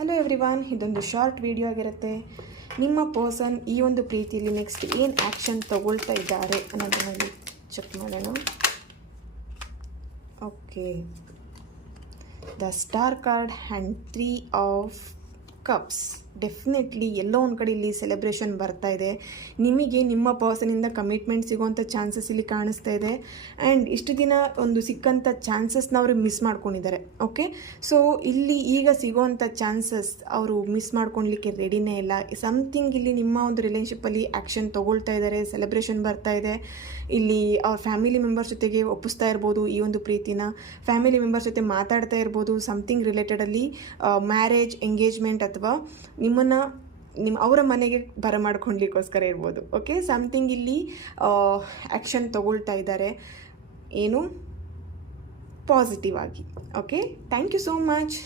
Hello everyone, ಇದೊಂದು short video ಆಗಿರುತ್ತೆ. ನಿಮ್ಮ ಪರ್ಸನ್ ಈ ಒಂದು ಪ್ರೀತಿಯಲ್ಲಿ ನೆಕ್ಸ್ಟ್ ಏನು ಆ್ಯಕ್ಷನ್ ತಗೊಳ್ತಾ ಇದ್ದಾರೆ ಅನ್ನೋದನ್ನು ಚೆಕ್ ಮಾಡೋಣ. Okay, the star card and 3 of cups. Definitely ಎಲ್ಲೋ ಒಂದು ಕಡೆ ಇಲ್ಲಿ ಸೆಲೆಬ್ರೇಷನ್ ಬರ್ತಾ ಇದೆ. ನಿಮಗೆ ನಿಮ್ಮ ಪರ್ಸನಿಂದ ಕಮಿಟ್ಮೆಂಟ್ ಸಿಗೋವಂಥ ಚಾನ್ಸಸ್ ಇಲ್ಲಿ ಕಾಣಿಸ್ತಾ ಇದೆ. ಆ್ಯಂಡ್ ಇಷ್ಟು ದಿನ ಒಂದು ಸಿಕ್ಕಂಥ ಚಾನ್ಸಸ್ನ ಅವರು ಮಿಸ್ ಮಾಡ್ಕೊಂಡಿದ್ದಾರೆ. ಓಕೆ, ಸೊ ಇಲ್ಲಿ ಈಗ ಸಿಗೋವಂಥ ಚಾನ್ಸಸ್ ಅವರು ಮಿಸ್ ಮಾಡ್ಕೊಳ್ಲಿಕ್ಕೆ ರೆಡಿನೇ ಇಲ್ಲ. ಸಮಥಿಂಗ್ ಇಲ್ಲಿ ನಿಮ್ಮ ಒಂದು ರಿಲೇಷನ್ಶಿಪ್ಪಲ್ಲಿ ಆ್ಯಕ್ಷನ್ ತೊಗೊಳ್ತಾ ಇದ್ದಾರೆ, ಸೆಲೆಬ್ರೇಷನ್ ಬರ್ತಾ ಇದೆ. ಇಲ್ಲಿ ಅವ್ರ ಫ್ಯಾಮಿಲಿ ಮೆಂಬರ್ಸ್ ಜೊತೆಗೆ ಒಪ್ಪಿಸ್ತಾ ಇರ್ಬೋದು ಈ ಒಂದು ಪ್ರೀತಿನ. ಫ್ಯಾಮಿಲಿ ಮೆಂಬರ್ಸ್ ಜೊತೆ ಮಾತಾಡ್ತಾ ಇರ್ಬೋದು ಸಮಥಿಂಗ್ ರಿಲೇಟೆಡಲ್ಲಿ, ಮ್ಯಾರೇಜ್, ಎಂಗೇಜ್ಮೆಂಟ್ ಅಥವಾ ಅವರ ಮನೆಗೆ ಬರಮಾಡ್ಕೊಳ್ಲಿಕ್ಕೋಸ್ಕರ ಇರ್ಬೋದು. ಓಕೆ, ಸಮಥಿಂಗ್ ಇಲ್ಲಿ ಆ್ಯಕ್ಷನ್ ತಗೊಳ್ತಾ ಇದ್ದಾರೆ, ಏನು ಪಾಸಿಟಿವ್ ಆಗಿ. Okay, thank you so much.